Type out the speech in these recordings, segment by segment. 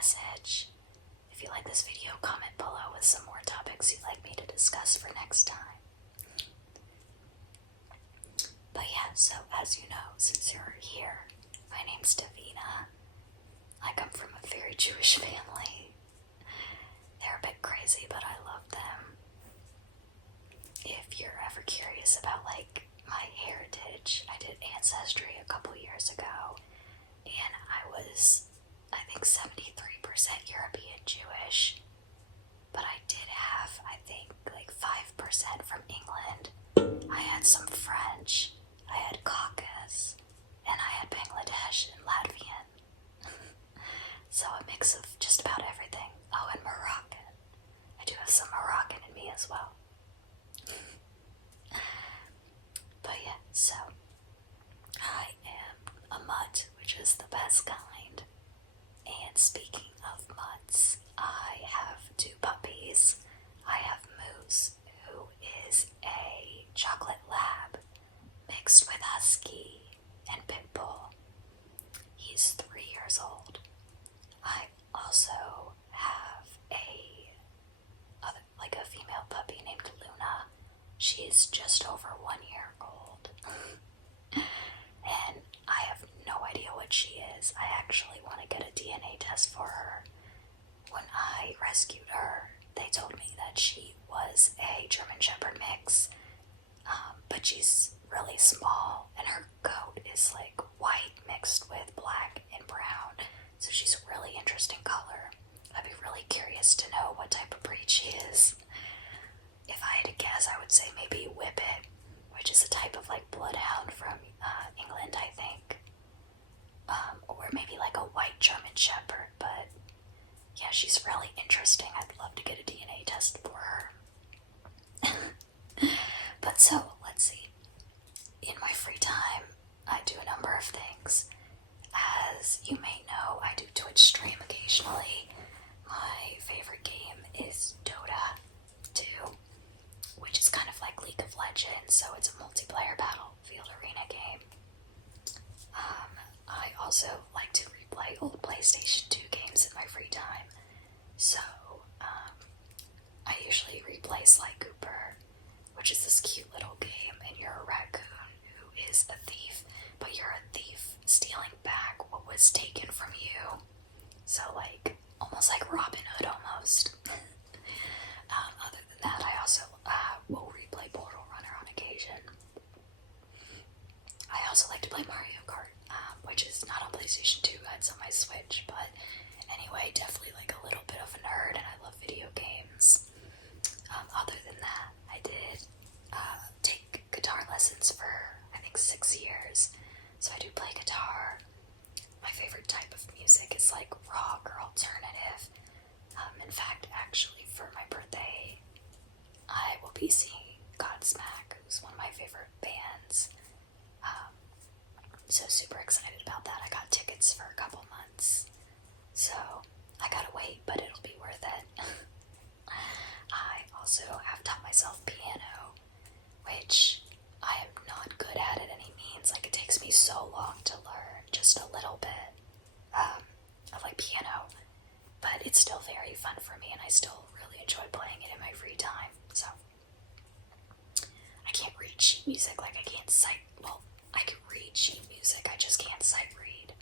message. If you like this video, comment below with some more topics you'd like me to discuss for next time. But yeah, so as you know, since you're here, my name's Davina. I come from a very Jewish family. They're a bit crazy, but I love them. If you're ever curious about my heritage, I did Ancestry a couple years ago, and I was, I think, 73% European Jewish, but I did have, I think, 5% from England. I had some French, I had Caucasus, and I had Bangladesh and Latvian. So a mix of just about everything. Oh, and Moroccan. I do have some Moroccan in me as well. But yeah, so I am a mutt, which is the best kind. And speaking of mutts, I have 2 puppies. I have Moose, who is a chocolate lab mixed with husky and pit bull. He's 3 years old. I also have a female puppy named Luna. She is just over 1 year old. And I have no idea what she is. I actually want to get a DNA test for her. When I rescued her, they told me that she was a German Shepherd mix, but she's really small, and her coat is white mixed with black and brown, so she's a really interesting color. I'd be really curious to know what type of breed she is. If I had to guess, I would say maybe Whippet, which is a type of bloodhound from England, I think. Or maybe a white German Shepherd, but yeah, she's really interesting. I'd love to get a DNA test for her. But so, let's see. In my free time, I do a number of things. As you may know, I do Twitch stream occasionally. My favorite game is Dota 2, which is kind of like League of Legends, so it's a multiplayer battlefield arena game. I also like to replay old PlayStation 2 games in my free time. So, I usually replay Sly Cooper, which is this cute little game, and you're a raccoon who is a thief, but you're a thief stealing back what was taken from you. So, almost like Robin Hood almost. Other than that, I also will replay Portal Runner on occasion. I also like to play Mario Kart, which is not on PlayStation 2, it's on my Switch, but anyway, definitely a little bit of a nerd, and I love video games. Other than that, I did take guitar lessons for, I think, 6 years, so I do play guitar. My favorite type of music is rock or alternative. In fact, actually, for my birthday, I will be seeing Godsmack, who's one of my favorite bands. So super excited about that. I got tickets for a couple months, so I gotta wait, but it'll be worth it. I also have taught myself piano, which I am not good at any means. It takes me so long to learn just a little bit of piano, but it's still very fun for me, and I still really enjoy playing it in my free time. So I can't read sheet music I can't sight. Well, I can read sheet music, I just can't sight read.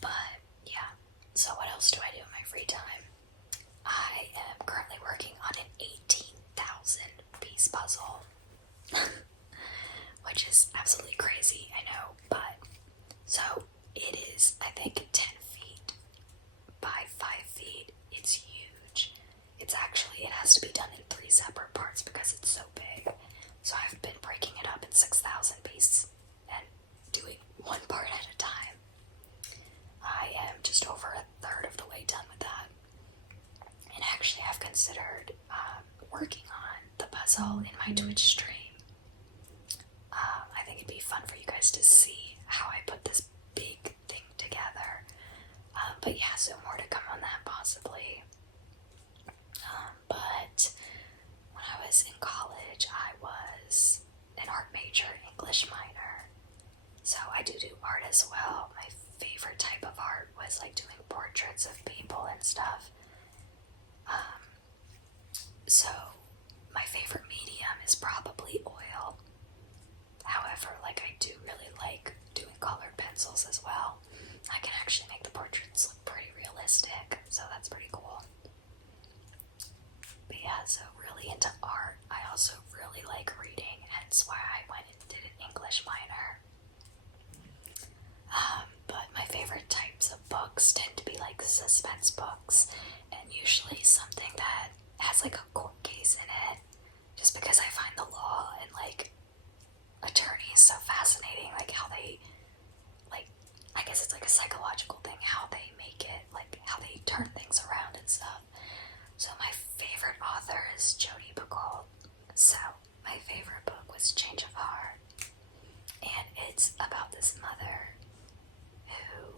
But yeah, so what else do I do in my free time? I am currently working on an 18,000 piece puzzle, which is absolutely crazy, I know, but so it is, I think, 10 feet by 5 feet. It's huge. It has to be done in 3 separate parts because it's so big. So I've been breaking it up in 6,000 pieces and doing one part at a time. I am just over a third of the way done with that. And actually, I've considered working on the puzzle in my Twitch stream. I think it'd be fun for you guys to see how I put this big thing together. But yeah, so more to come on that possibly. But when I was in college, I was an art major, English minor. So I do art as well. My favorite favorite type of art was like doing portraits of people and stuff. So my favorite medium is probably oil. However, like I do really like doing colored pencils as well. I can actually make the portraits look pretty realistic, so that's pretty cool. But yeah, so really into art. I also really like reading, hence why I went and did an English minor. But my favorite types of books tend to be like suspense books, and usually something that has like a court case in it, just because I find the law and like attorneys so fascinating, like how they, like, I guess it's like a psychological thing, how they make it, like how they turn things around and stuff. So my favorite author is Jodi Picoult. So my favorite book was Change of Heart, and it's about this mother who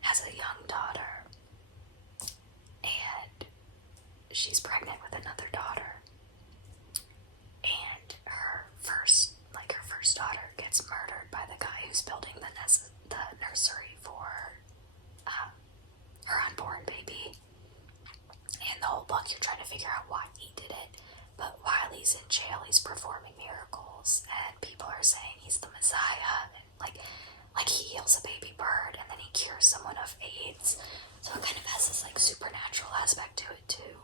has a young daughter, and she's pregnant with another daughter, and her first daughter gets murdered by the guy who's building the nursery for her unborn baby. And the whole book, you're trying to figure out why he did it. But while he's in jail, he's performing miracles, and people are saying he's the Messiah, and like he heals a baby bird, and then he cures someone of AIDS. So it kind of has this like supernatural aspect to it too.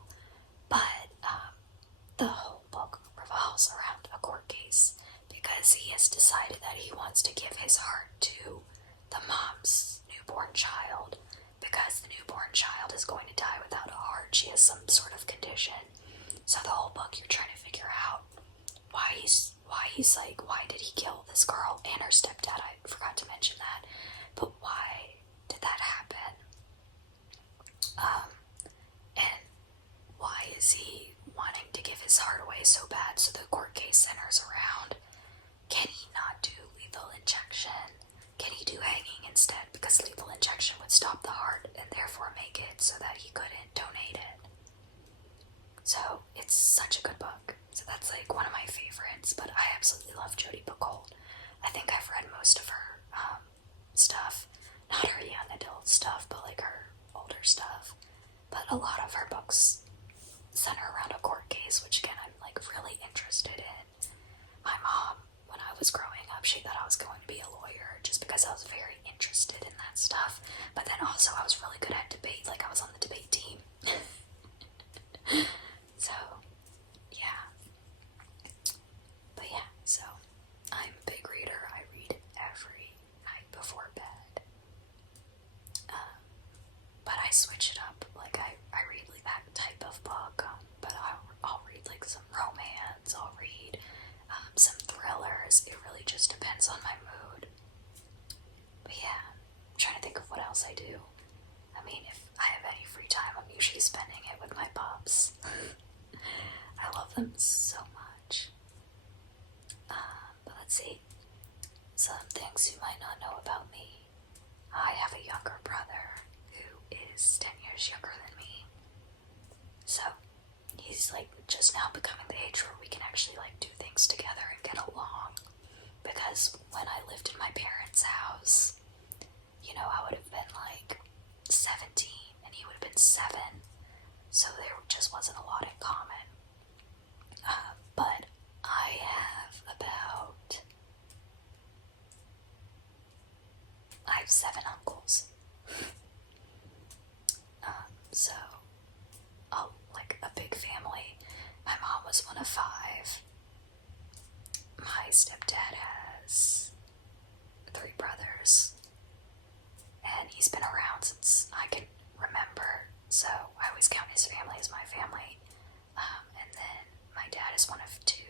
But the whole book revolves around a court case, because he has decided that he wants to give his heart to the mom's newborn child, because the newborn child is going to die without a heart. She has some sort of condition. So the whole book, you're trying to figure out why he's like, why did he kill this girl and her stepdad? I forgot to mention that. But why did that happen? And why is he wanting to give his heart away so bad? So the court case centers around, can he not do lethal injection? Can he do hanging instead? Because lethal injection would stop the heart and therefore make it so that he couldn't donate it. So it's such a good book. So that's like one of my favorites, but I absolutely love Jodi Picoult. I think I've read most of her stuff. Not her young adult stuff, but like her older stuff. But a lot of her books center around a court case, which again, I'm like really interested in. My mom, when I was growing up, she thought I was going to be a lawyer just because I was very interested in that stuff. But then also I was really good at debate, like I was on the debate team. So, yeah. But yeah, so I'm a big reader. I read every night before bed. But I switch it up. Like I read like that type of book, but I'll read like some romance. I'll read some thrillers. It really just depends on my mood. But yeah, I'm trying to think of what else I do. I mean, if I have any free time, I'm usually spending it with my pups. I love them so much. But let's see. Some things you might not know about me. I have a younger brother who is 10 years younger than me. So he's like just now becoming the age where we can actually like do things together and get along. Because when I lived in my parents' house, you know, I would have been like 17 and he would have been 7. So there just wasn't a lot in common. But I have 7 uncles. So, like a big family. My mom was one of 5. My stepdad has 3 brothers. And he's been around since I can remember. So I always count his family as my family. And then my dad is one of 2.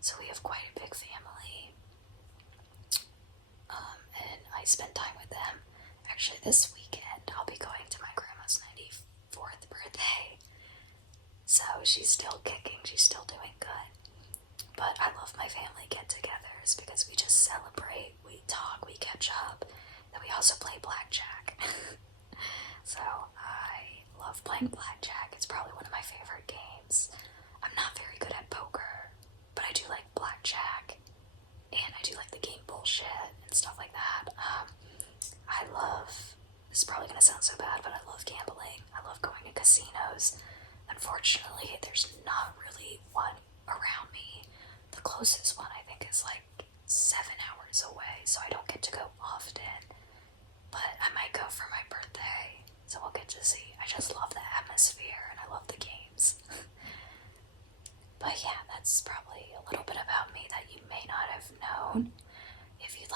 So we have quite a big family. And I spend time with them. Actually, this weekend I'll be going to my grandma's 94th birthday. So she's still kicking, she's still doing good. But I love my family get-togethers because we just celebrate, we talk, we catch up, then we also play blackjack. So I love playing blackjack. It's probably one of my favorite games. I'm not very good at poker, but I do like blackjack, and I do like the game bullshit and stuff like that. I love, this is probably going to sound so bad, but I love gambling. I love going to casinos. Unfortunately, there's not really one around me. The closest one I think is like 7 hours away, so I don't get to go often. But I might go for my birthday, so we'll get to see. I just love the atmosphere and I love the games. But yeah, that's probably a little bit about me that you may not have known. If you'd